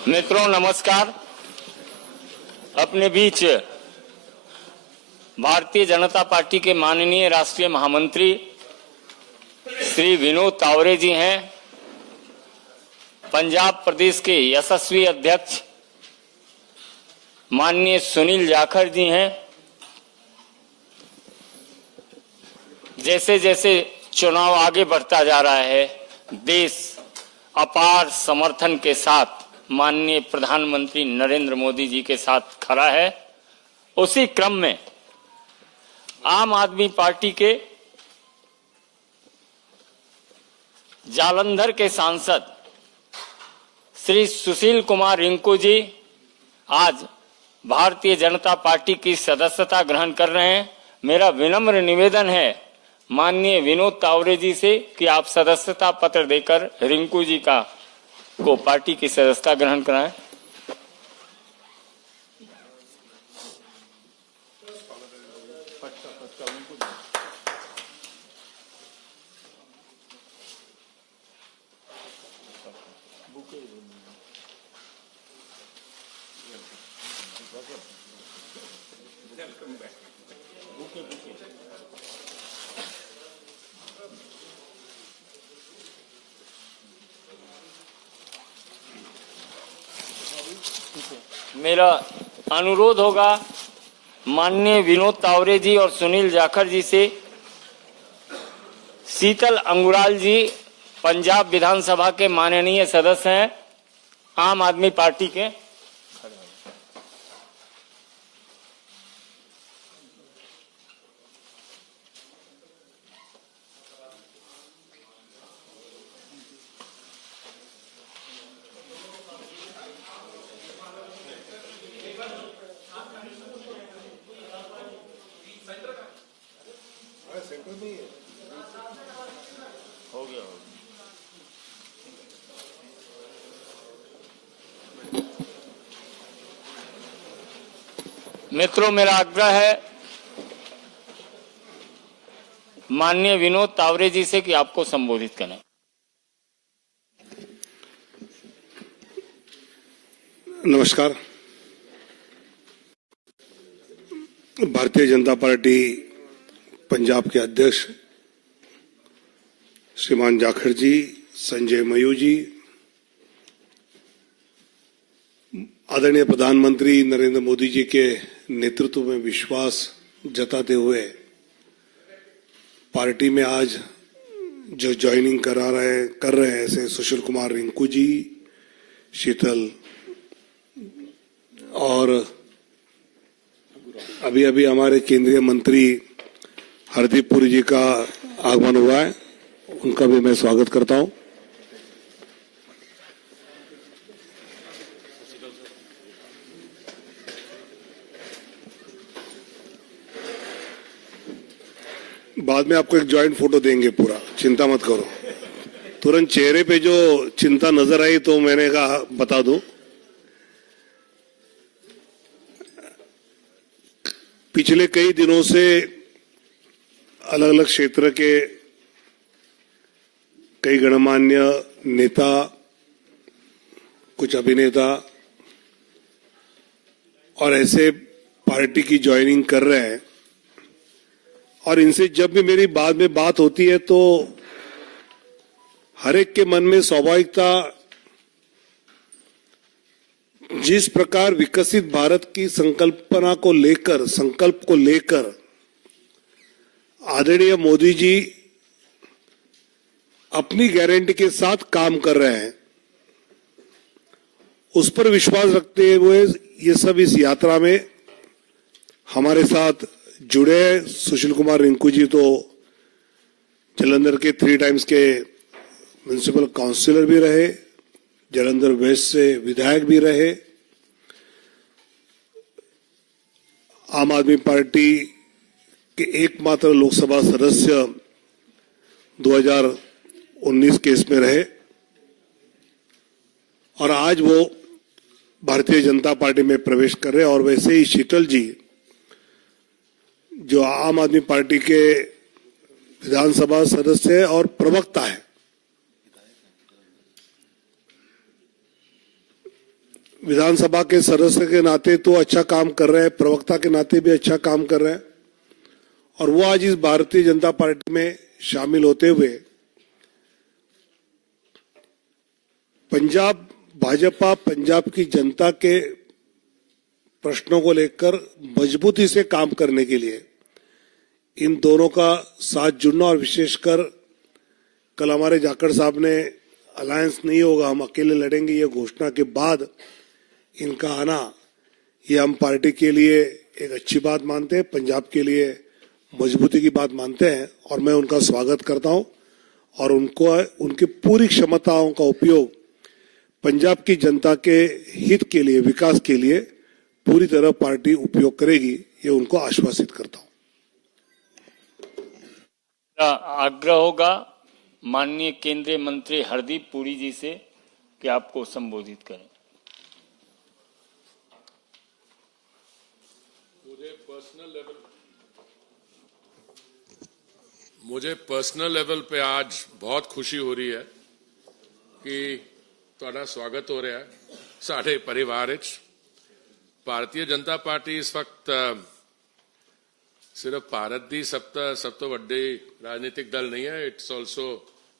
मित्रों नमस्कार। अपने बीच भारतीय जनता पार्टी के माननीय राष्ट्रीय महामंत्री श्री विनोद तावरे जी हैं। पंजाब प्रदेश के यशस्वी अध्यक्ष माननीय सुनील जाखड़ जी हैं। जैसे जैसे चुनाव आगे बढ़ता जा रहा है, देश अपार समर्थन के साथ माननीय प्रधानमंत्री नरेंद्र मोदी जी के साथ खड़ा है। उसी क्रम में आम आदमी पार्टी के जालंधर के सांसद श्री सुशील कुमार रिंकू जी आज भारतीय जनता पार्टी की सदस्यता ग्रहण कर रहे हैं। मेरा विनम्र निवेदन है माननीय विनोद तावरे जी से कि आप सदस्यता पत्र देकर रिंकू जी को पार्टी की सदस्यता ग्रहण कराएं। मेरा अनुरोध होगा माननीय विनोद तावरे जी और सुनील जाखड़ जी से, शीतल अंगुराल जी पंजाब विधानसभा के माननीय सदस्य हैं आम आदमी पार्टी के। हो गया मित्रों, मेरा आग्रह है माननीय विनोद तावरे जी से कि आपको संबोधित करें। नमस्कार। भारतीय जनता पार्टी पंजाब के अध्यक्ष श्रीमान जाखड़ जी, संजय मयूर जी, आदरणीय प्रधानमंत्री नरेंद्र मोदी जी के नेतृत्व में विश्वास जताते हुए पार्टी में आज जो ज्वाइनिंग कर रहे हैं ऐसे सुशील कुमार रिंकू जी, शीतल और अभी अभी हमारे केंद्रीय मंत्री हरदीप पुरी जी का आगमन हुआ है, उनका भी मैं स्वागत करता हूं। बाद में आपको एक जॉइंट फोटो देंगे, पूरा चिंता मत करो। तुरंत चेहरे पे जो चिंता नजर आई तो मैंने कहा बता दो। पिछले कई दिनों से अलग अलग क्षेत्र के कई गणमान्य नेता, कुछ अभिनेता और ऐसे पार्टी की ज्वाइनिंग कर रहे हैं, और इनसे जब भी मेरी बाद में बात होती है तो हर एक के मन में स्वाभाविकता जिस प्रकार विकसित भारत की संकल्प को लेकर आदरणीय मोदी जी अपनी गारंटी के साथ काम कर रहे हैं, उस पर विश्वास रखते हुए ये सब इस यात्रा में हमारे साथ जुड़े हैं। सुशील कुमार रिंकू जी तो जालंधर के 3 टाइम्स के म्युनिसिपल काउंसिलर भी रहे, जालंधर वेस्ट से विधायक भी रहे, आम आदमी पार्टी के एकमात्र लोकसभा सदस्य 2019 के इसमें रहे, और आज वो भारतीय जनता पार्टी में प्रवेश कर रहे हैं। और वैसे ही शीतल जी जो आम आदमी पार्टी के विधानसभा सदस्य है और प्रवक्ता है, विधानसभा के सदस्य के नाते तो अच्छा काम कर रहे हैं, प्रवक्ता के नाते भी अच्छा काम कर रहे हैं, और वो आज इस भारतीय जनता पार्टी में शामिल होते हुए पंजाब भाजपा पंजाब की जनता के प्रश्नों को लेकर मजबूती से काम करने के लिए इन दोनों का साथ जुड़ना, और विशेषकर कल हमारे जाखड़ साहब ने अलायंस नहीं होगा, हम अकेले लड़ेंगे, ये घोषणा के बाद इनका आना, ये हम पार्टी के लिए एक अच्छी बात मानते हैं, पंजाब के लिए मजबूती की बात मानते हैं, और मैं उनका स्वागत करता हूं और उनको उनकी पूरी क्षमताओं का उपयोग पंजाब की जनता के हित के लिए, विकास के लिए पूरी तरह पार्टी उपयोग करेगी, ये उनको आश्वासित करता हूं। आग्रह होगा माननीय केंद्रीय मंत्री हरदीप पुरी जी से कि आपको संबोधित करें। मुझे पर्सनल लेवल पे आज बहुत खुशी हो रही है कि ਤੁਹਾਡਾ ਸਵਾਗਤ ਹੋ ਰਿਹਾ ਹੈ ਸਾਡੇ ਪਰਿਵਾਰ ਵਿੱਚ। ਭਾਰਤੀ ਜਨਤਾ ਪਾਰਟੀ ਇਸ ਵਕਤ ਸਿਰਫ ਭਾਰਤ ਦੀ ਸਭ ਤੋਂ ਵੱਡੀ ਰਾਜਨੀਤਿਕ ਦਲ ਨਹੀਂ ਹੈ, it's also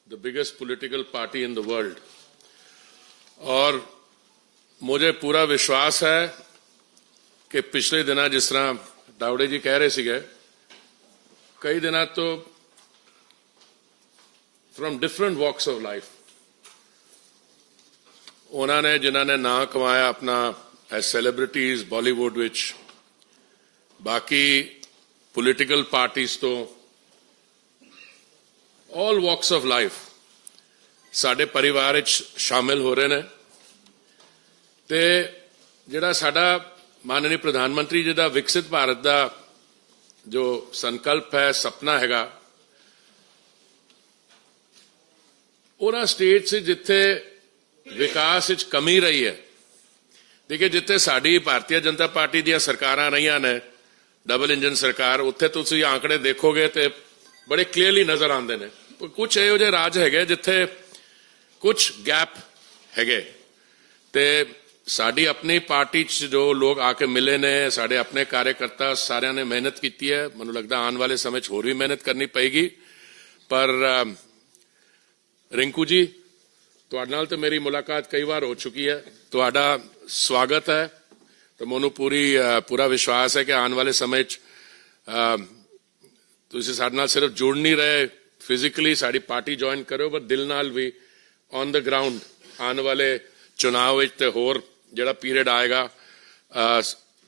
the biggest political party in the world. और मुझे पूरा विश्वास है कि पिछले दिना जिस तरह दावड़े जी कह रहे सीगे, कई दिना तो from different walks of life उन्होंने जिन्होंने ना कमाया अपना एज सेलिब्रिटीज बॉलीवुड विच, बाकी पॉलिटिकल पार्टीज तो ऑल वॉक्स ऑफ लाइफ साडे परिवार विच शामिल हो रहे हैं। ते जिहड़ा साडा माननीय प्रधानमंत्री जी का विकसित भारत का जो संकल्प है, सपना हैगा, उन्हां स्टेट से जिथे विकास विच कमी रही है, देखिए जिथे साडी भारतीय जनता पार्टी दी सरकारां रहियां ने, डबल इंजन सरकार, उत्थे तुसीं आंकड़े देखोगे तो बड़े क्लीयरली नजर आते हैं। कुछ इहो जिहे राज है जिथे कुछ गैप है, ते साडी अपनी पार्टी च जो लोग आके मिले ने, साडे अपने कार्यकर्ता सारियां ने मेहनत की है। मैनूं लगदा आने वाले समय होर भी मेहनत करनी पेगी। पर रिंकू जी, तुहाडे नाल तो मेरी मुलाकात कई बार हो चुकी है, तुहाडा स्वागत है। तो मैनूं पूरा विश्वास है कि आने वाले समय तुसीं साडे नाल सिर्फ जुड़ नहीं रहे, फिजिकली साडी पार्टी ज्वाइन करो, पर दिल नाल भी ऑन द ग्राउंड आने वाले चुनाव विच ते होर जिहड़ा पीरियड आएगा,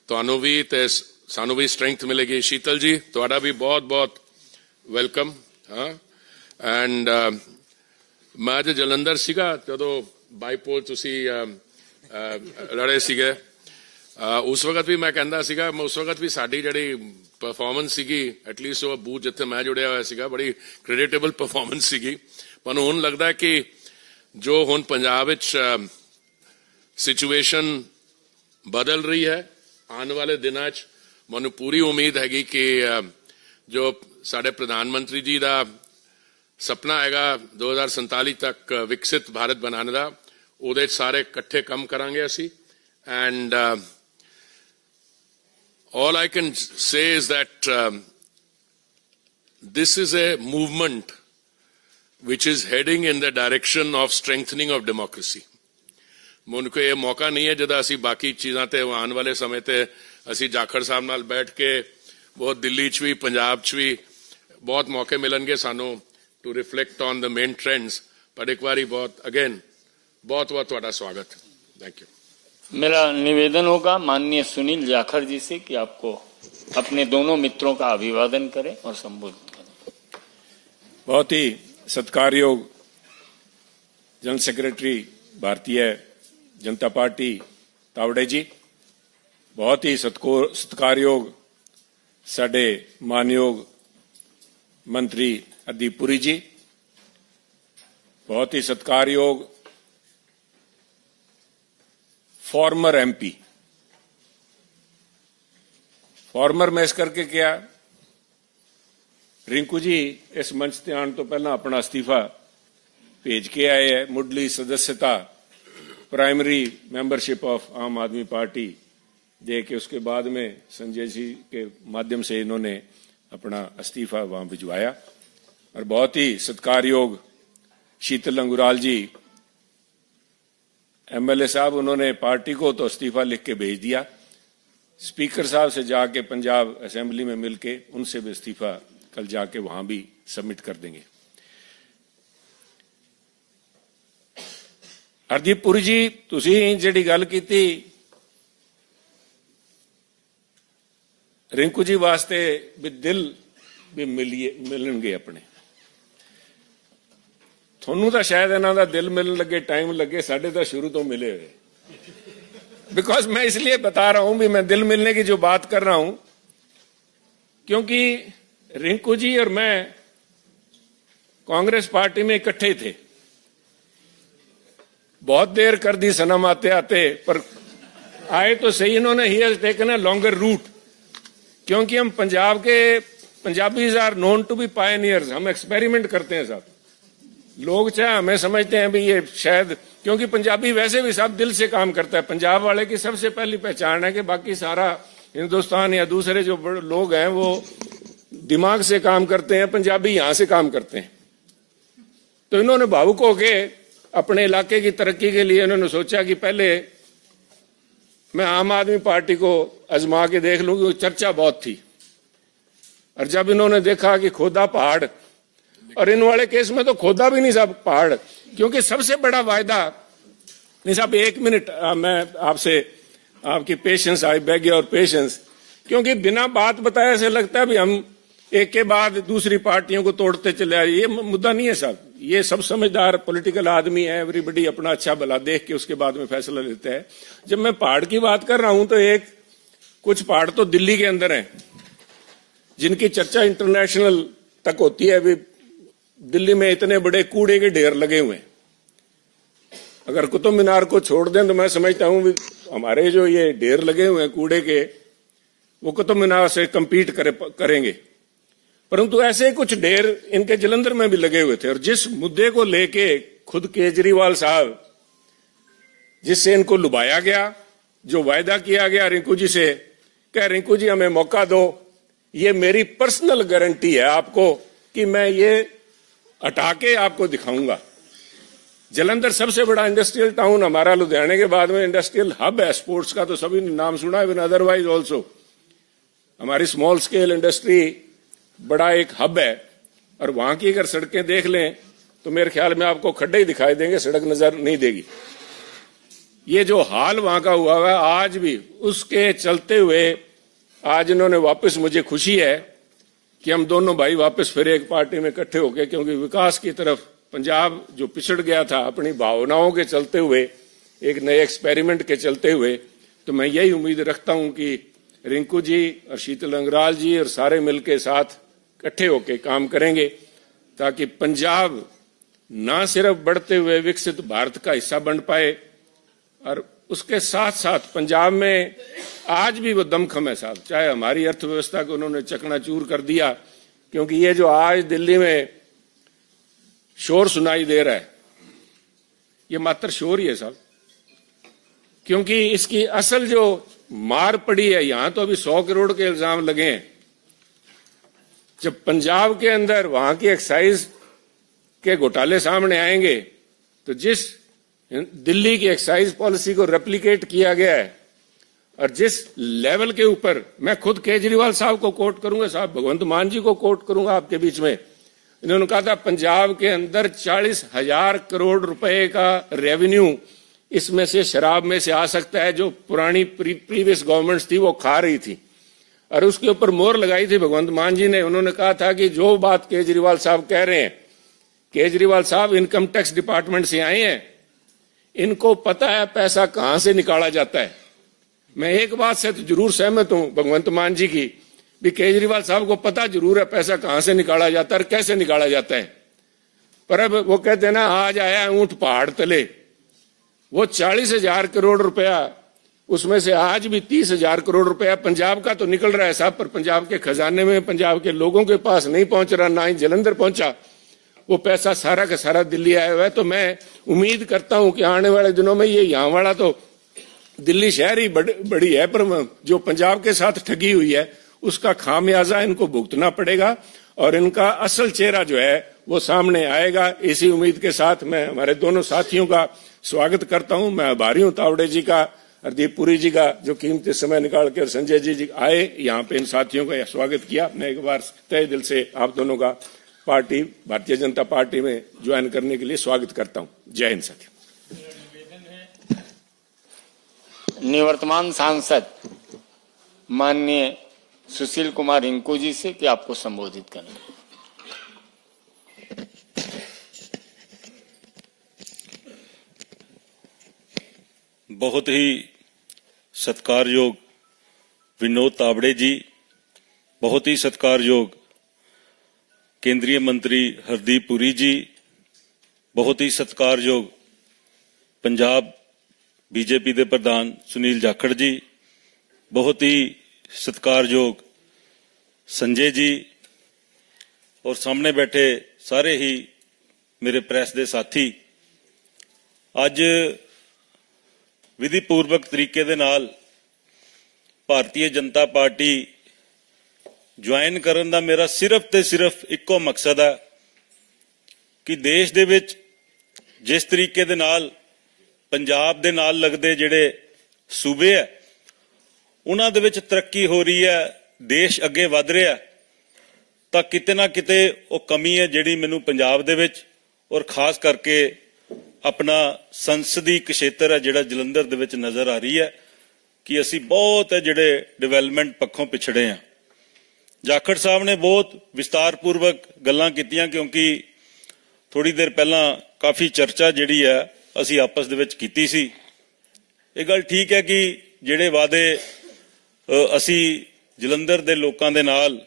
तुहानूं भी ते सानूं भी स्ट्रेंथ मिलेगी। शीतल जी, तुहाडा भी बहुत बहुत वेलकम। हाँ, एंड मैं अज जलंधर सीगा जदों बाईपोल तुसीं लड़े सीगे, उस वक्त भी मैं कहंदा सीगा, उस वक्त भी साडी जिहड़ी परफॉर्मेंस सीगी, एटलीस्ट वो बूथ जिथे मैं जुड़िया होया सीगा, बड़ी क्रेडिटेबल परफॉर्मेंस सीगी। पर हुण लगदा है कि जो हुण पंजाब विच सिचुएशन बदल रही है, आने वाले दिनों च मैनूं पूरी उम्मीद हैगी कि जो साडे प्रधानमंत्री जी का सपना हैगा 2047 तक विकसित भारत बनाने का, उहदे सारे इकट्ठे काम करांगे असीं। And all I can say is that this is a movement which is heading in the direction of strengthening of democracy. मुझको ये मौका नहीं है जदा असी बाकी चीज़ां ते आने वाले समय ते असी जाखड़ साहब नाल बैठ के बहुत दिल्ली च भी पंजाब च भी बहुत मौके मिलणगे सानू to reflect on the main trends. पर एक बारी बहुत अगेन बहुत बहुत तुहाडा स्वागत। Thank you. मेरा निवेदन होगा माननीय सुनील जाखड़ जी से कि आपको अपने दोनों मित्रों का अभिवादन करें और संबोधित करें। बहुत ही सत्कारयोग general secretary Bharatiya Janata party Tawde जी, बहुत ही सत्कारयोग साडे मानयोग मंत्री हरदीप पुरी जी, बहुत ही सत्कारयोग फॉर्मर एमपी। फॉर्मर मैं इस करके क्या, रिंकू जी इस मंच ते आने तो पहला अपना अस्तीफा भेज के आए है, मुढ़ली सदस्यता प्राइमरी मेंबरशिप ऑफ आम आदमी पार्टी दे के उसके बाद में संजय जी के माध्यम से इन्होंने अपना इस्तीफा वहां भिजवाया। और बहुत ही सत्कारयोग शीतल अंगुराल जी एमएलए साहब, उन्होंने पार्टी को तो इस्तीफा लिख के भेज दिया, स्पीकर साहब से जाके पंजाब असेंबली में मिलके उनसे भी इस्तीफा कल जाके वहां भी सबमिट कर देंगे। हरदीप पुरी जी, तुसी जिहड़ी गल कीती रिंकू जी वास्ते भी दिल भी मिलणगे अपने, थोनू तो शायद इन्हां दा दिल मिलन लगे टाइम लगे, साडे तो शुरू तो मिले हुए। बिकॉज मैं इसलिए बता रहा हूं भी मैं दिल मिलने की जो बात कर रहा हूं, क्योंकि रिंकू जी और मैं कांग्रेस पार्टी में इकट्ठे थे, बहुत देर कर दी सनम आते आते, पर आए तो सही इन्होंने। He has taken a longer route, क्योंकि हम पंजाब के, Punjabis are known to be pioneers, हम एक्सपेरिमेंट करते हैं साहब। लोग चाहे हमें समझते हैं भी ये शायद, क्योंकि पंजाबी वैसे भी सब दिल से काम करता है। पंजाब वाले की सबसे पहली पहचान है कि बाकी सारा हिंदुस्तान या दूसरे जो लोग हैं वो दिमाग से काम करते हैं, पंजाबी यहां से काम करते हैं। तो इन्होंने भावुक होके अपने इलाके की तरक्की के लिए इन्होंने सोचा कि पहले मैं आम आदमी पार्टी को आजमा के देख लूं, क्योंकि चर्चा बहुत थी। और जब इन्होंने देखा कि खोदा पहाड़, और इन वाले केस में तो खोदा भी नहीं साहब पहाड़, क्योंकि सबसे बड़ा वायदा नहीं साहब। 1 मिनट मैं आपसे, आपकी patience, I beg your patience, क्योंकि बिना बात बताए ऐसे लगता है भी हम एक के बाद दूसरी पार्टियों को तोड़ते चले आए। ये मुद्दा नहीं है साहब, ये सब समझदार पॉलिटिकल आदमी है, एवरीबडी अपना अच्छा भला देख के उसके बाद में फैसला लेते हैं। जब मैं पहाड़ की बात कर रहा हूं तो कुछ पहाड़ तो दिल्ली के अंदर हैं, जिनकी चर्चा इंटरनेशनल तक होती है। अभी दिल्ली में इतने बड़े कूड़े के ढेर लगे हुए हैं, अगर कुतुब मीनार को छोड़ दें तो मैं समझता हूं भी हमारे जो ये ढेर लगे हुए हैं कूड़े के, वो कुतुब मीनार से कंपीट करेंगे। परंतु ऐसे कुछ ढेर इनके जलंधर में भी लगे हुए थे। और जिस मुद्दे को लेके खुद केजरीवाल साहब, जिससे इनको लुभाया गया, जो वायदा किया गया रिंकू जी से, क्या रिंकू जी हमें मौका दो, ये मेरी पर्सनल गारंटी है आपको कि मैं ये हटा के आपको दिखाऊंगा। जलंधर सबसे बड़ा इंडस्ट्रियल टाउन हमारा, लुधियाने के बाद में इंडस्ट्रियल हब है स्पोर्ट्स का, तो सभी ने नाम सुना है, अदरवाइज ऑल्सो हमारी स्मॉल स्केल इंडस्ट्री बड़ा एक हब है। और वहां की अगर सड़कें देख लें तो मेरे ख्याल में आपको खड्डे ही दिखाई देंगे, सड़क नजर नहीं देगी। ये जो हाल वहां का हुआ है आज भी, उसके चलते हुए आज इन्होंने वापस, मुझे खुशी है कि हम दोनों भाई वापस फिर एक पार्टी में इकट्ठे हो गए, क्योंकि विकास की तरफ पंजाब जो पिछड़ गया था अपनी भावनाओं के चलते हुए, एक नए एक्सपेरिमेंट के चलते हुए, तो मैं यही उम्मीद रखता हूं कि रिंकू जी और शीतल अंगराल जी और सारे मिलकर साथ इकट्ठे होकर काम करेंगे, ताकि पंजाब ना सिर्फ बढ़ते हुए विकसित भारत का हिस्सा बन पाए, और उसके साथ साथ पंजाब में आज भी वो दमखम है साहब। चाहे हमारी अर्थव्यवस्था को उन्होंने चकनाचूर कर दिया, क्योंकि ये जो आज दिल्ली में शोर सुनाई दे रहा है, ये मात्र शोर ही है साहब, क्योंकि इसकी असल जो मार पड़ी है, यहां तो अभी 100 करोड़ के इल्जाम लगे हैं। जब पंजाब के अंदर वहां की एक्साइज के घोटाले सामने आएंगे, तो जिस दिल्ली की एक्साइज पॉलिसी को रेप्लिकेट किया गया है, और जिस लेवल के ऊपर, मैं खुद केजरीवाल साहब को कोट करूंगा साहब, भगवंत मान जी को कोट करूंगा आपके बीच में, इन्होंने कहा था पंजाब के अंदर 40,000 करोड़ रुपए का रेवेन्यू इसमें से शराब में से आ सकता है, जो पुरानी प्रीवियस गवर्नमेंट्स थी वो खा रही थी। और उसके ऊपर मोहर लगाई थी भगवंत मान जी ने। उन्होंने कहा था कि जो बात केजरीवाल साहब कह रहे हैं, केजरीवाल साहब इनकम टैक्स डिपार्टमेंट से आए हैं, इनको पता है पैसा कहां से निकाला जाता है। मैं एक बात से तो जरूर सहमत हूं भगवंत मान जी की, भी केजरीवाल साहब को पता जरूर है पैसा कहां से निकाला जाता है और कैसे निकाला जाता है। पर अब वो कहते हैं ना, आज आया ऊंट पहाड़ तले, वो 40,000 करोड़ रुपया, उसमें से आज भी 30,000 करोड़ रुपया पंजाब का तो निकल रहा है साहब, पर पंजाब के खजाने में, पंजाब के लोगों के पास नहीं पहुंच रहा, ना ही जलंधर पहुंचा। वो पैसा सारा का सारा दिल्ली आया हुआ है। तो मैं उम्मीद करता हूं कि आने वाले दिनों में ये यहाँ वाला तो दिल्ली शहर ही बड़ी है, पर जो पंजाब के साथ ठगी हुई है उसका खामियाजा इनको भुगतना पड़ेगा और इनका असल चेहरा जो है वो सामने आएगा। इसी उम्मीद के साथ मैं हमारे दोनों साथियों का स्वागत करता हूं। मैं आभारी हूं तावड़े जी का, हरदीप पुरी जी का, जो कीमती समय निकाल कर संजय जी आए यहाँ पे, इन साथियों का स्वागत किया। मैं एक बार तहे दिल से आप दोनों का पार्टी भारतीय जनता पार्टी में ज्वाइन करने के लिए स्वागत करता हूं। जय हिंद साथियों। निवर्तमान सांसद माननीय सुशील कुमार रिंकू जी से कि आपको संबोधित करें। बहुत ही सत्कारयोग विनोद तावड़े जी, बहुत ही सत्कारयोग केंद्रीय मंत्री हरदीप पुरी जी, बहुत ही सत्कारयोग पंजाब बीजेपी के प्रधान सुनील जाखड़ जी, बहुत ही सत्कारयोग संजय जी और सामने बैठे सारे ही मेरे प्रेस के साथी। अज विधिपूर्वक तरीके दे नाल भारतीय जनता पार्टी ज्वाइन करन दा मेरा सिर्फ ते सिर्फ इक्को मकसद है कि देश दे विच जिस तरीके दे नाल पंजाब दे नाल लगदे जिहड़े सूबे है उन्हां दे विच तरक्की हो रही है, देश अगे वध रहा है, तां किते ना किते वो कमी है जिहड़ी मैनूं पंजाब दे विच और खास करके अपना संसदी क्षेत्र है जिहड़ा जलंधर दे विच नज़र आ रही है कि असी बहुत है जिहड़े डिवेलपमेंट पक्षों पिछड़े हैं। जाखड़ साहब ने बहुत विस्तारपूर्वक गल्लां कीतियां क्योंकि थोड़ी देर पहला काफ़ी चर्चा जिहड़ी है असी आपस दे विच कीती सी। ये गल ठीक है कि जिहड़े वादे असी जलंधर दे लोकां दे नाल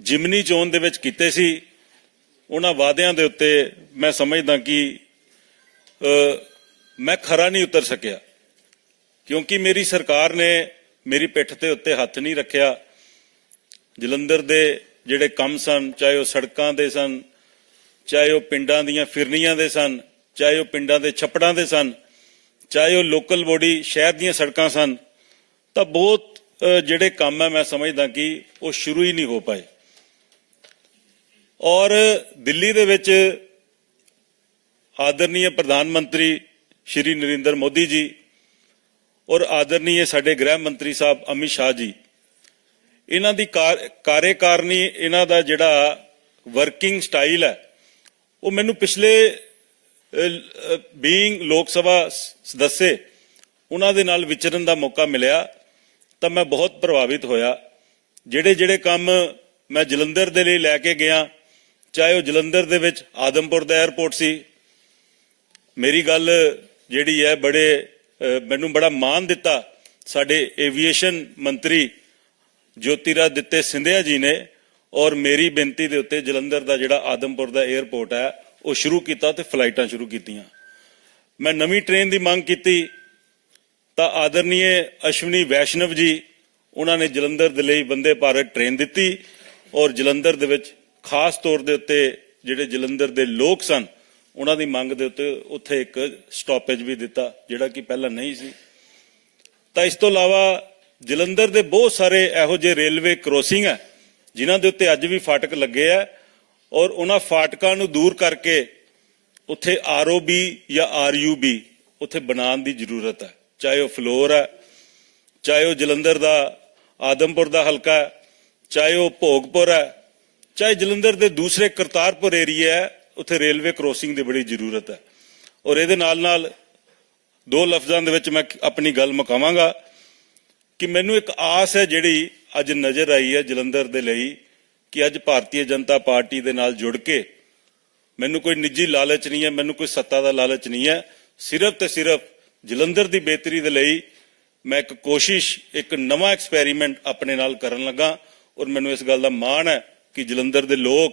जिमनी चोण दे विच कीते सी, उन्हां वादियां दे उत्ते मैं समझदा कि मैं खरा नहीं उतर सकिया क्योंकि मेरी सरकार ने मेरी पिठ ते उत्ते हथ नहीं रखिया। जलंधर दे जिहड़े काम सन, चाहे वो सड़कां दे सन, चाहे वो पिंडां दीयां फिरनियां दे सन, चाहे वो पिंडां दे छप्पड़ां दे सन, चाहे वो लोकल बॉडी शहर दीयां सड़कां सन, तां बहुत जिहड़े काम है मैं समझदा कि वो शुरू ही नहीं हो पाए। और दिल्ली दे विच आदरणीय प्रधानमंत्री श्री नरेंद्र मोदी जी और आदरणीय साडे गृह मंत्री साहब अमित शाह जी, इन्हां दी कार्यकारिणी, इन्हां दा जिहड़ा वर्किंग स्टाइल है वो मैनूं पिछले बीइंग लोक सभा सदस्य उन्हां दे नाल विचरण दा मौका मिलिया तां मैं बहुत प्रभावित होया। जिहड़े जिहड़े काम मैं जलंधर दे लई लैके गया, चाहे वो जलंधर दे विच आदमपुर दा एयरपोर्ट सी, मेरी गल जिहड़ी है बड़े मैनूं बड़ा मान दिता साडे एविएशन मंत्री ज्योतिरादित्य सिंधिया जी ने, और मेरी बेनती दे उत्ते जलंधर दा जिहड़ा आदमपुर दा एयरपोर्ट है वो शुरू किया ते फ्लाइटां शुरू कीतियां। मैं नवीं ट्रेन की मांग की तां आदरणीय अश्विनी वैष्णव जी उन्होंने जलंधर दे लई वंदे भारत ट्रेन दी और जलंधर दे विच खास तौर दे उत्ते जिहड़े जलंधर दे लोग सन उन्हां दी मंग दे उत्ते उत्थे एक स्टॉपेज भी दिता जिहड़ा कि पहला नहीं सी। तां इस तों इलावा जलंधर दे बहुत सारे इहो जिहे रेलवे क्रॉसिंग है जिन्हां दे उत्ते अज भी फाटक लगे है और उन्हां फाटकां नूं दूर करके उत्थे ROB या RUB उत्थे बनाउण दी जरूरत है। चाहे वो फ्लोर है, चाहे वो जलंधर दा आदमपुर दा हलका है, चाहे वो भोगपुर है, चाहे जलंधर दे दूसरे करतारपुर एरिया है, उत्थे रेलवे क्रॉसिंग की बड़ी जरूरत है। और ये नाल दो लफ्जां दे विच मैं अपनी गल मुकावांगा कि मैनूं एक आस है जिहड़ी अज नज़र आई है जलंधर दे लई कि अज भारतीय जनता पार्टी दे नाल जुड़ के, मैनूं कोई निजी लालच नहीं है, मैनूं कोई सत्ता दा लालच नहीं है, सिर्फ ते सिर्फ जलंधर की बेहतरी दे लई मैं एक कोशिश, एक नवा एक्सपैरीमेंट अपने नाल करन लगा। और मैनूं इस गल दा माण है कि जलंधर दे लोग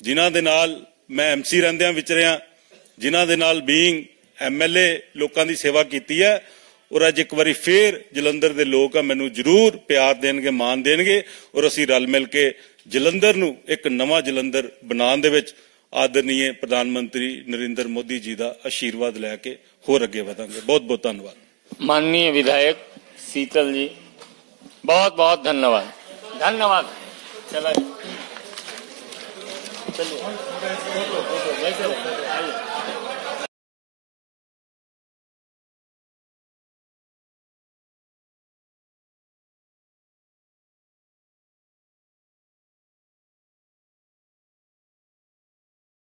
जिन्हां दे नाल मैं MC रहिंदियां विचरिया, जिन्हां दे नाल बीइंग MLA लोकां दी सेवा कीती है ਔਰ ਅੱਜ ਇੱਕ ਵਾਰੀ ਫੇਰ ਜਲੰਧਰ ਦੇ ਲੋਕ ਆ ਮੈਨੂੰ ਜ਼ਰੂਰ ਪਿਆਰ ਦੇਣਗੇ, ਮਾਣ ਦੇਣਗੇ ਔਰ ਅਸੀਂ ਰਲ ਮਿਲ ਕੇ ਜਲੰਧਰ ਨੂੰ ਇੱਕ ਨਵਾਂ ਜਲੰਧਰ ਬਣਾਉਣ ਦੇ ਵਿੱਚ ਆਦਰਨੀय ਪ੍ਰਧਾਨ ਮੰਤਰੀ ਨਰਿੰਦਰ ਮੋਦੀ ਜੀ ਦਾ ਆਸ਼ੀਰਵਾਦ ਲੈ ਕੇ ਹੋਰ ਅੱਗੇ ਵਧਾਂਗੇ। ਬਹੁਤ ਬਹੁਤ ਧੰਨਵਾਦ। माननीय विधायक शीतल जी, बहुत बहुत धन्यवाद। धन्यवाद। चला चलिए।